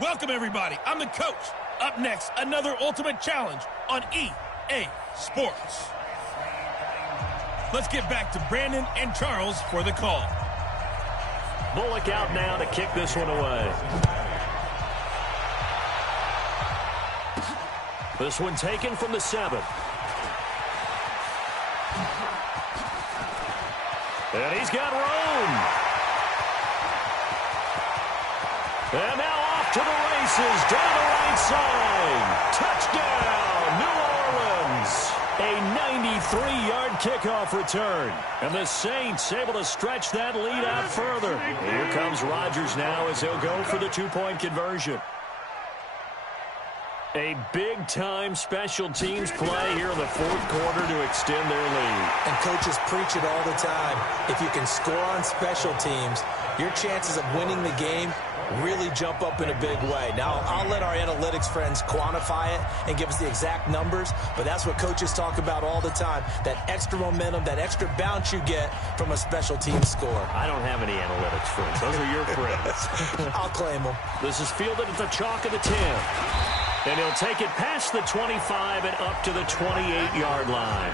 Welcome, everybody. I'm the coach. Up next, another ultimate challenge on EA Sports. Let's get back to Brandon and Charles for the call. Bullock out now to kick this one away. This one taken from the 7. And he's got room. And now off to the races, down the right side. Touchdown, New Orleans. A 93-yard kickoff return. And the Saints able to stretch that lead out further. Here comes Rodgers now as he'll go for the two-point conversion. A big-time special teams play here in the fourth quarter to extend their lead. And coaches preach it all the time. If you can score on special teams, your chances of winning the game really jump up in a big way. Now, I'll let our analytics friends quantify it and give us the exact numbers, but that's what coaches talk about all the time, that extra momentum, that extra bounce you get from a special team score. I don't have any analytics friends. Those are your friends. I'll claim them. This is fielded at the chalk of the 10. And he'll take it past the 25 and up to the 28-yard line.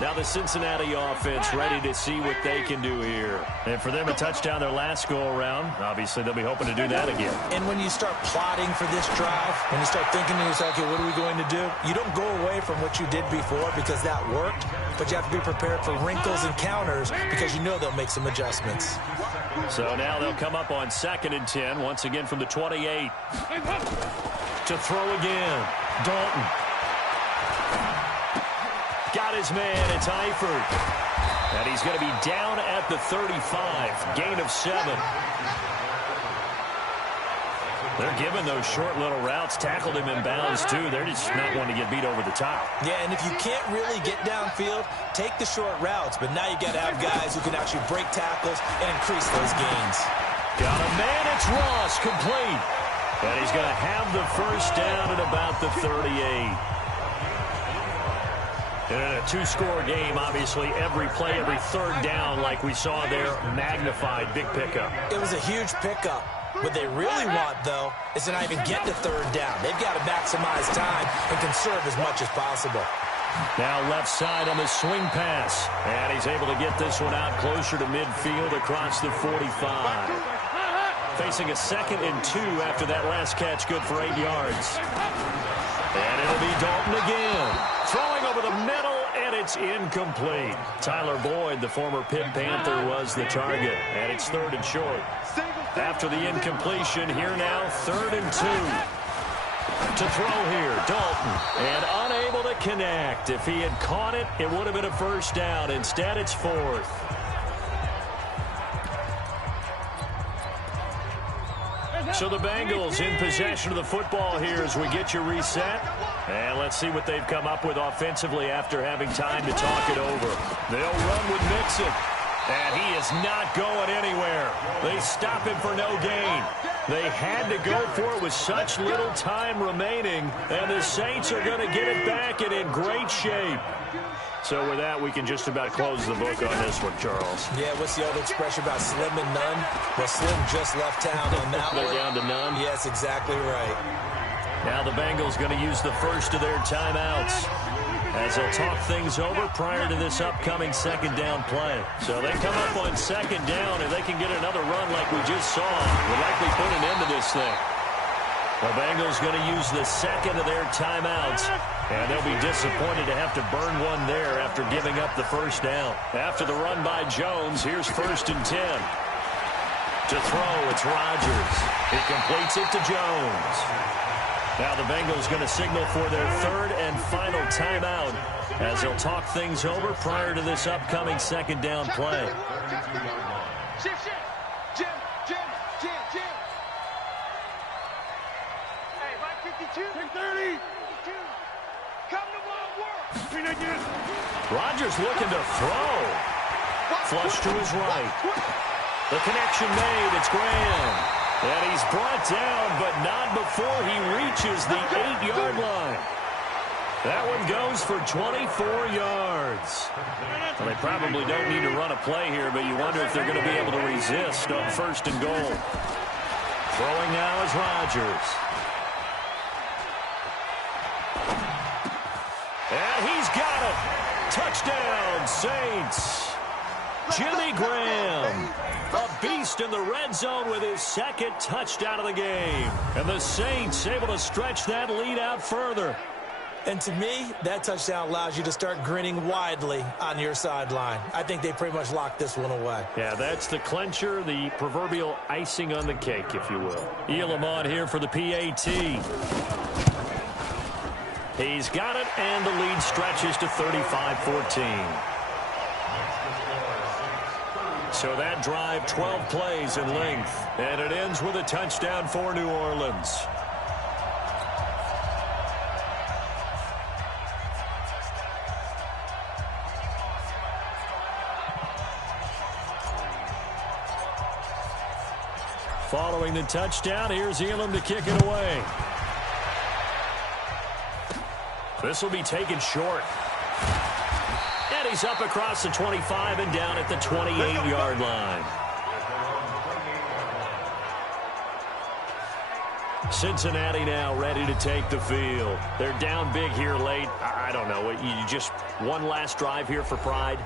Now the Cincinnati offense ready to see what they can do here. And for them to touchdown their last go-around, obviously they'll be hoping to do that again. And when you start plotting for this drive, when you start thinking to yourself, okay, what are we going to do? You don't go away from what you did before because that worked, but you have to be prepared for wrinkles and counters because you know they'll make some adjustments. So now they'll come up on 2nd and 10, once again from the 28. To throw again, Dalton. Got his man, it's Eifert. And he's going to be down at the 35, gain of 7. They're giving those short little routes, tackled him in bounds too. They're just not wanting to get beat over the top. Yeah, and if you can't really get downfield, take the short routes. But now you got to have guys who can actually break tackles and increase those gains. Got a man, it's Ross, complete. And he's going to have the first down at about the 38. And in a two-score game, obviously, every play, every third down, like we saw there, magnified, big pickup. It was a huge pickup. What they really want, though, is to not even get to third down. They've got to maximize time and conserve as much as possible. Now left side on the swing pass. And he's able to get this one out closer to midfield across the 45. Facing a 2nd and 2 after that last catch, good for 8 yards. And it'll be Dalton again. Throwing over the middle, and it's incomplete. Tyler Boyd, the former Pitt Panther, was the target. And it's 3rd and short. After the incompletion, here now, 3rd and 2. To throw here, Dalton. And unable to connect. If he had caught it, it would have been a first down. Instead, it's 4th. So the Bengals in possession of the football here as we get you reset. And let's see what they've come up with offensively after having time to talk it over. They'll run with Mixon. And he is not going anywhere. They stop him for no gain. They had to go for it with such little time remaining. And the Saints are going to get it back and in great shape. So with that, we can just about close the book on this one, Charles. Yeah, what's the old expression about slim and none? Well, Slim just left town on that one. They're down to none? Yes, exactly right. Now the Bengals going to use the first of their timeouts as they'll talk things over prior to this upcoming 2nd down play. So they come up on 2nd down, and they can get another run like we just saw. Will likely put an end to this thing. The Bengals going to use the 2nd of their timeouts, and they'll be disappointed to have to burn one there after giving up the first down. After the run by Jones, here's 1st and 10. To throw, it's Rodgers. He completes it to Jones. Now the Bengals going to signal for their 3rd and final timeout as they'll talk things over prior to this upcoming 2nd down play. Rodgers looking to throw. Flush to his right. The connection made. It's Graham. And he's brought down, but not before he reaches the 8-yard line. That one goes for 24 yards. Well, they probably don't need to run a play here, but you wonder if they're going to be able to resist on 1st and goal. Throwing now is Rodgers. And he's got it. Touchdown, Saints. Jimmy Graham, a beast in the red zone with his 2nd touchdown of the game. And the Saints able to stretch that lead out further. And to me, that touchdown allows you to start grinning widely on your sideline. I think they pretty much locked this one away. Yeah, that's the clincher, the proverbial icing on the cake, if you will. Elam on here for the PAT. He's got it, and the lead stretches to 35-14. So that drive, 12 plays in length, and it ends with a touchdown for New Orleans. Following the touchdown, here's Elam to kick it away. This will be taken short. And he's up across the 25 and down at the 28-yard line. Cincinnati now ready to take the field. They're down big here late. I don't know. You just one last drive here for pride?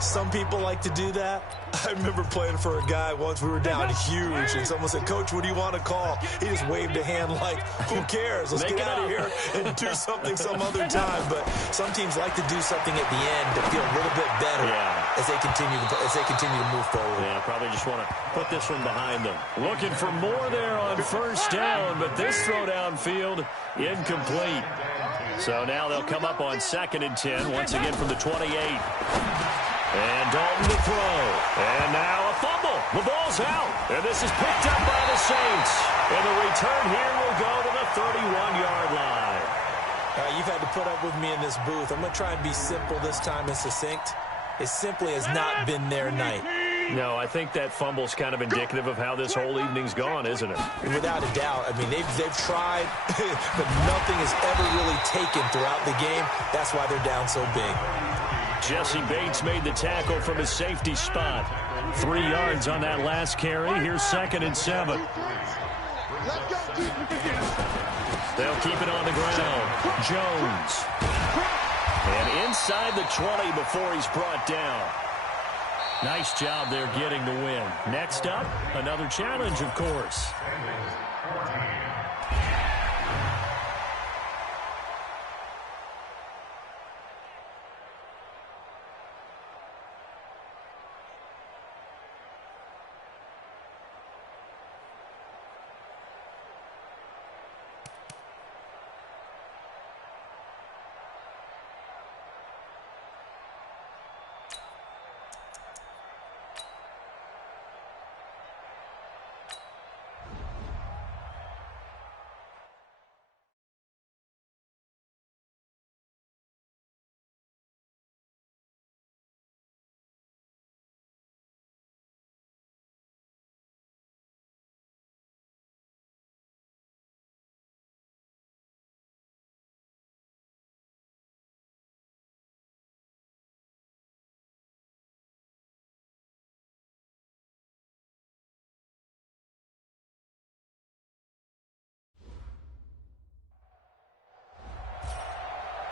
Some people like to do that. I remember playing for a guy once. We were down huge, and someone said, "Coach, what do you want to call?" He just waved a hand like, "Who cares? Let's get out of here and do something some other time." But some teams like to do something at the end to feel a little bit better as they continue to move forward. Yeah, probably just want to put this one behind them. Looking for more there on 1st down, but this throw downfield incomplete. So now they'll come up on 2nd and 10 once again from the 28. And Dalton to throw. And now a fumble. The ball's out. And this is picked up by the Saints. And the return here will go to the 31-yard line. You've had to put up with me in this booth. I'm going to try and be simple this time and succinct. It simply has not been their night. No, I think that fumble's kind of indicative of how this whole evening's gone, isn't it? Without a doubt. I mean, they've tried, but nothing has ever really taken throughout the game. That's why they're down so big. Jesse Bates made the tackle from his safety spot. 3 yards on that last carry. Here's 2nd and 7. They'll keep it on the ground. Jones. And inside the 20 before he's brought down. Nice job there getting the win. Next up, another challenge, of course.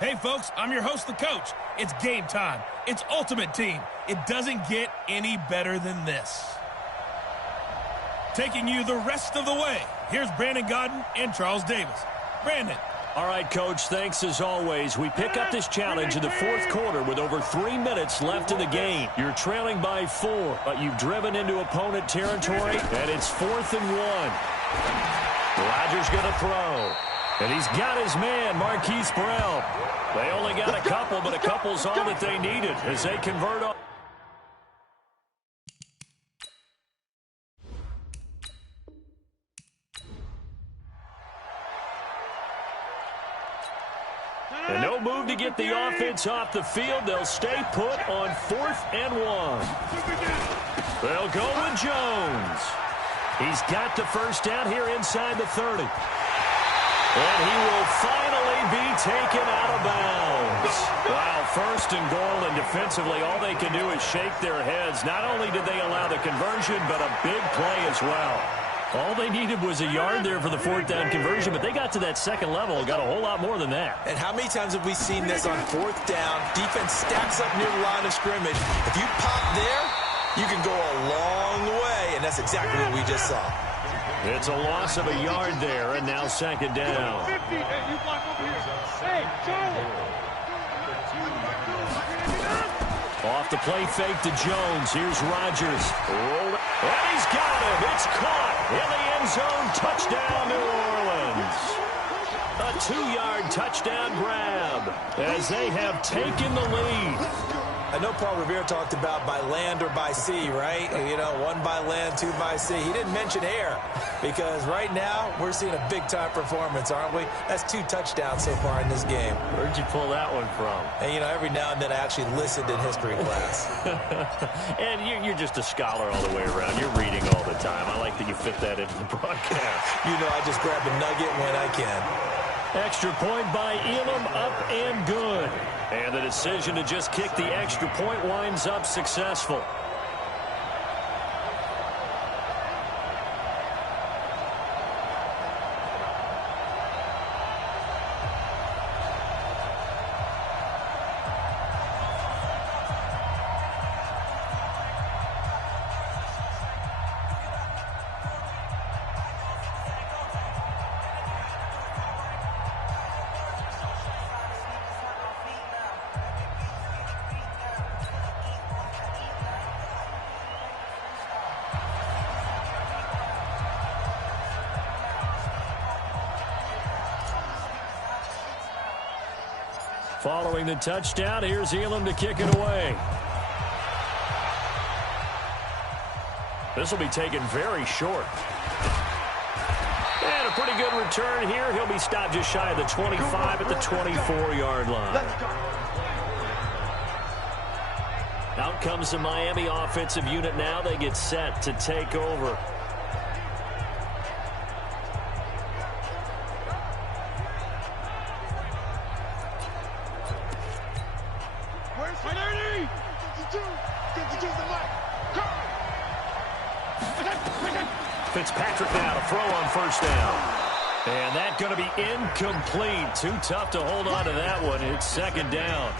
Hey, folks, I'm your host, the coach. It's game time. It's Ultimate Team. It doesn't get any better than this. Taking you the rest of the way, here's Brandon Godden and Charles Davis. Brandon. All right, Coach, thanks as always. We pick up this challenge in the 4th quarter with over 3 minutes left in the game. You're trailing by 4, but you've driven into opponent territory, and it's 4th and 1. Rodgers going to throw. And he's got his man, Marquise Brown. They only got a couple, but a couple's all that they needed as they convert on. And no move to get the offense off the field. They'll stay put on 4th and 1. They'll go with Jones. He's got the 1st down here inside the 30. And he will finally may be taken out of bounds. Wow, first and goal, and defensively, all they can do is shake their heads. Not only did they allow the conversion, but a big play as well. All they needed was a yard there for the fourth down conversion, but they got to that second level and got a whole lot more than that. And how many times have we seen this on fourth down? Defense stacks up near the line of scrimmage. If you pop there, you can go a long way, and that's exactly what we just saw. It's a loss of a yard there, and now second down. Off the play fake to Jones. Here's Rodgers. And he's got him. It's caught in the end zone. Touchdown, New Orleans. A 2-yard touchdown grab as they have taken the lead. I know Paul Revere talked about by land or by sea, right? You know, 1 by land, 2 by sea. He didn't mention air because right now we're seeing a big-time performance, aren't we? That's 2 touchdowns so far in this game. Where'd you pull that one from? And, you know, every now and then I actually listened in history class. And you're just a scholar all the way around. You're reading all the time. I like that you fit that into the broadcast. You know, I just grab a nugget when I can. Extra point by Elam, up and good. And the decision to just kick the extra point winds up successful. Following the touchdown, here's Elam to kick it away. This will be taken very short. And a pretty good return here. He'll be stopped just shy of the 25 at the 24-yard line. Out comes the Miami offensive unit now. They get set to take over. Fitzpatrick now to throw on first down. And that's going to be incomplete. Too tough to hold on to that one. It's second down.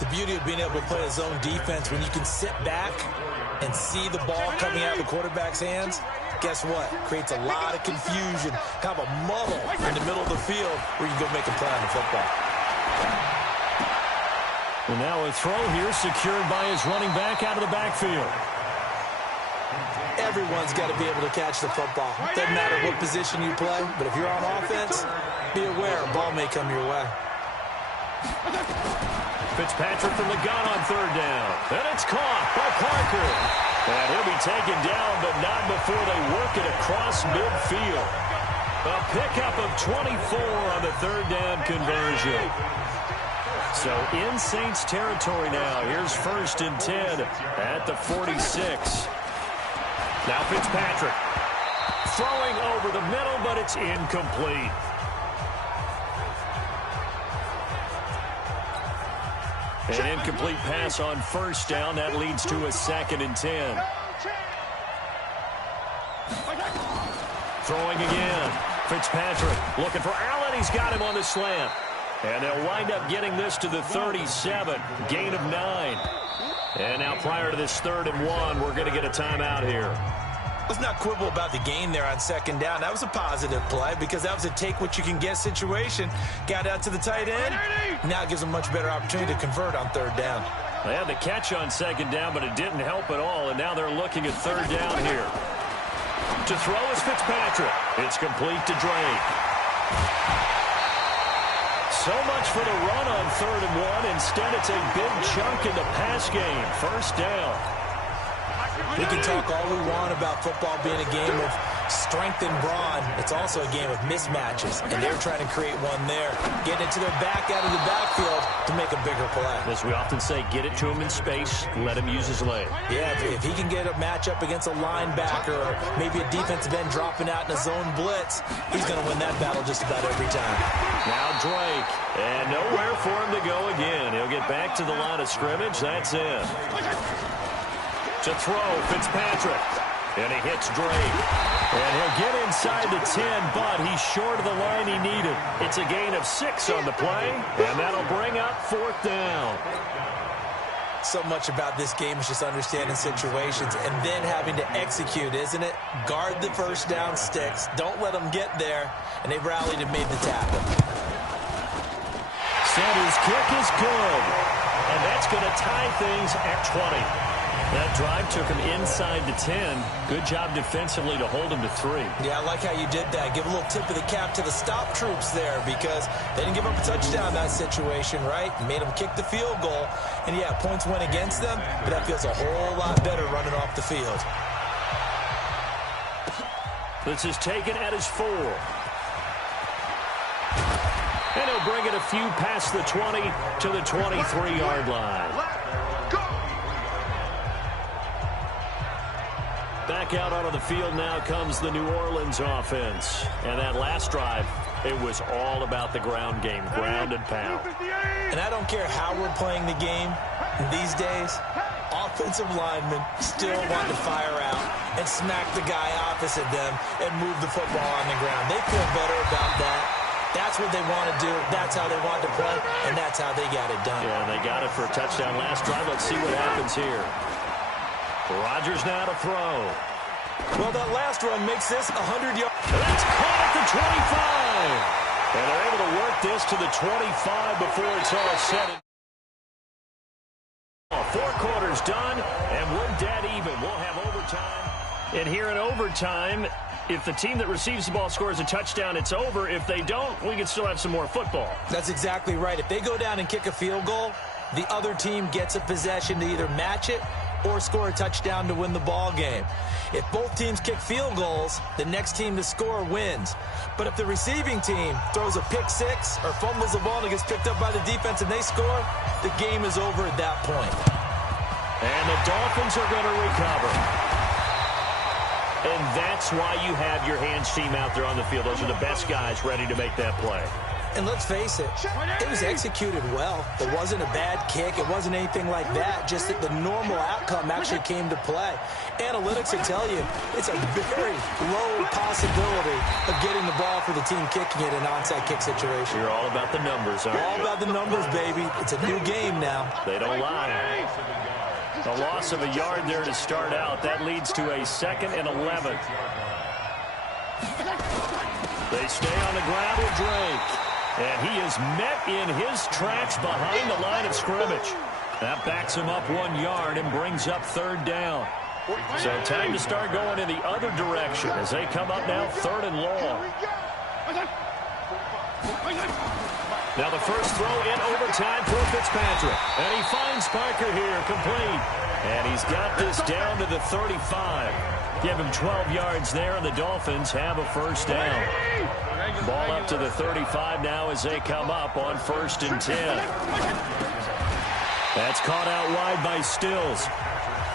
The beauty of being able to play a zone defense, when you can sit back and see the ball coming out of the quarterback's hands, guess what? Creates a lot of confusion, kind of a muddle in the middle of the field where you can go make a play on the football. And now a throw here secured by his running back out of the backfield. Everyone's got to be able to catch the football. Doesn't matter what position you play, but if you're on offense, be aware a ball may come your way. Fitzpatrick from the gun on third down. And it's caught by Parker. And he'll be taken down, but not before they work it across midfield. A pickup of 24 on the third down conversion. So in Saints territory now. Here's 1st and 10 at the 46. Now Fitzpatrick throwing over the middle, but it's incomplete. An incomplete pass on first down. That leads to a 2nd and 10. Throwing again. Fitzpatrick looking for Allen. He's got him on the slant. And they'll wind up getting this to the 37. Gain of 9. And now prior to this 3rd and 1, we're going to get a timeout here. Let's not quibble about the gain there on second down. That was a positive play because that was a take-what-you-can-get situation. Got out to the tight end. Now it gives them a much better opportunity to convert on 3rd down. They had the catch on 2nd down, but it didn't help at all, and now they're looking at 3rd down here. To throw is Fitzpatrick. It's complete to Drake. So much for the run on 3rd and 1. Instead, it's a big chunk in the pass game. First down. We can talk all we want about football being a game of strength and brawn. It's also a game of mismatches, and they're trying to create one there, getting it to their back out of the backfield to make a bigger play. As we often say, get it to him in space, let him use his leg. Yeah, if he can get a matchup against a linebacker or maybe a defensive end dropping out in a zone blitz, he's going to win that battle just about every time. Now Drake, and nowhere for him to go again. He'll get back to the line of scrimmage. That's it. To throw, Fitzpatrick. And he hits Drake. And he'll get inside the 10, but he's short of the line he needed. It's a gain of 6 on the play, and that'll bring up 4th down. So much about this game is just understanding situations and then having to execute, isn't it? Guard the first down sticks. Don't let them get there. And they rallied and made the tackle. Sanders' kick is good. And that's going to tie things at 20. That drive took him inside the 10. Good job defensively to hold him to 3. Yeah, I like how you did that. Give a little tip of the cap to the stop troops there because they didn't give up a touchdown in that situation, right? Made them kick the field goal. And, yeah, points went against them, but that feels a whole lot better running off the field. This is taken at his 4. And he'll bring it a few past the 20 to the 23-yard line. Back out onto the field now comes the New Orleans offense. And that last drive, it was all about the ground game, ground and pound. And I don't care how we're playing the game these days, offensive linemen still want to fire out and smack the guy opposite them and move the football on the ground. They feel better about that. That's what they want to do. That's how they want to play, and that's how they got it done. Yeah, they got it for a touchdown last drive. Let's see what happens here. Rodgers now to throw. Well, that last run makes this 100 yards. That's caught at the 25. And they're able to work this to the 25 before it's all set. 4 quarters done, and we're dead even. We'll have overtime. And here in overtime, if the team that receives the ball scores a touchdown, it's over. If they don't, we can still have some more football. That's exactly right. If they go down and kick a field goal, the other team gets a possession to either match it or score a touchdown to win the ball game. If both teams kick field goals, the next team to score wins. But if the receiving team throws a pick 6 or fumbles the ball and it gets picked up by the defense and they score, the game is over at that point. And the Dolphins are going to recover. And that's why you have your hands team out there on the field. Those are the best guys ready to make that play. And let's face it, it was executed well. It wasn't a bad kick. It wasn't anything like that. Just that the normal outcome actually came to play. Analytics will tell you it's a very low possibility of getting the ball for the team kicking it in an onside kick situation. You're all about the numbers, aren't you? All about the numbers, baby. It's a new game now. They don't lie. A loss of a yard there to start out. That leads to a 2nd and 11. They stay on the ground with Drake. And he is met in his tracks behind the line of scrimmage. That backs him up 1 yard and brings up 3rd down. So time to start going in the other direction as they come up now 3rd and long. Now the first throw in overtime for Fitzpatrick. And he finds Parker here, complete. And he's got this down to the 35. Give him 12 yards there, and the Dolphins have a 1st down. Ball up to the 35 now as they come up on 1st and 10. That's caught out wide by Stills.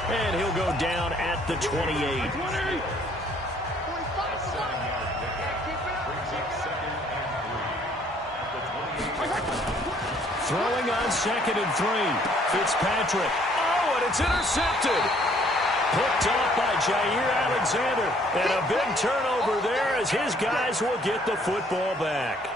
And he'll go down at the 28. Throwing on 2nd and 3. Fitzpatrick. Oh, and it's intercepted. Picked off by Jair Alexander. And a big turnover there as his guys will get the football back.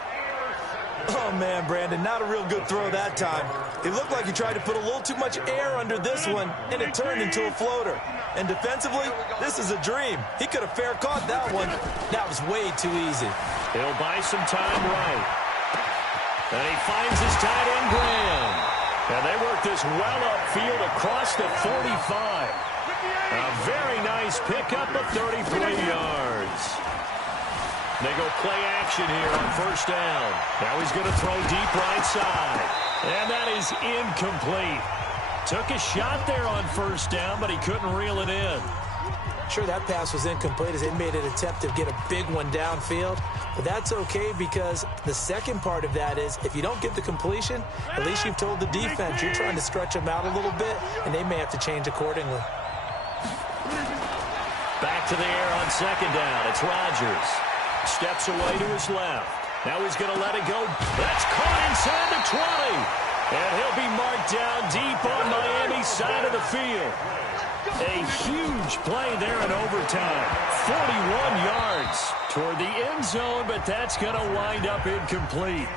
Oh, man, Brandon, not a real good throw that time. It looked like he tried to put a little too much air under this one, and it turned into a floater. And defensively, this is a dream. He could have fair caught that one. That was way too easy. He'll buy some time right. And he finds his tight end, Graham. And they work this well upfield across the 45. A very nice pickup of 33 yards. They go play action here on 1st down. Now he's going to throw deep right side. And that is incomplete. Took a shot there on 1st down, but he couldn't reel it in. Sure, that pass was incomplete as they made an attempt to get a big one downfield. But that's okay because the second part of that is if you don't get the completion, at least you've told the defense you're trying to stretch them out a little bit, and they may have to change accordingly. Back to the air on second down. It's Rodgers. Steps away to his left. Now he's going to let it go. That's caught inside the 20. And he'll be marked down deep on Miami's side of the field. A huge play there in overtime. 41 yards toward the end zone, but that's going to wind up incomplete.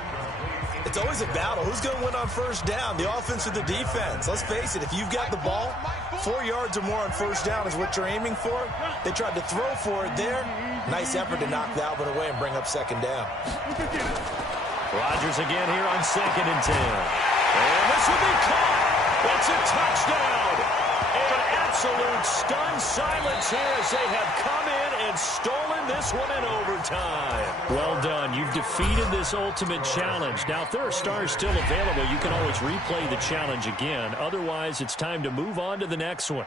It's always a battle. Who's going to win on first down, the offense or the defense? Let's face it, if you've got the ball, 4 yards or more on first down is what you're aiming for. They tried to throw for it there. Nice effort to knock that one away and bring up second down. Rodgers again here on 2nd and 10. And this will be caught. It's a touchdown. An absolute stunned silence here as they have come in and stolen this one in overtime. Well done. You've defeated this ultimate challenge. Now, if there are stars still available, you can always replay the challenge again. Otherwise, it's time to move on to the next one.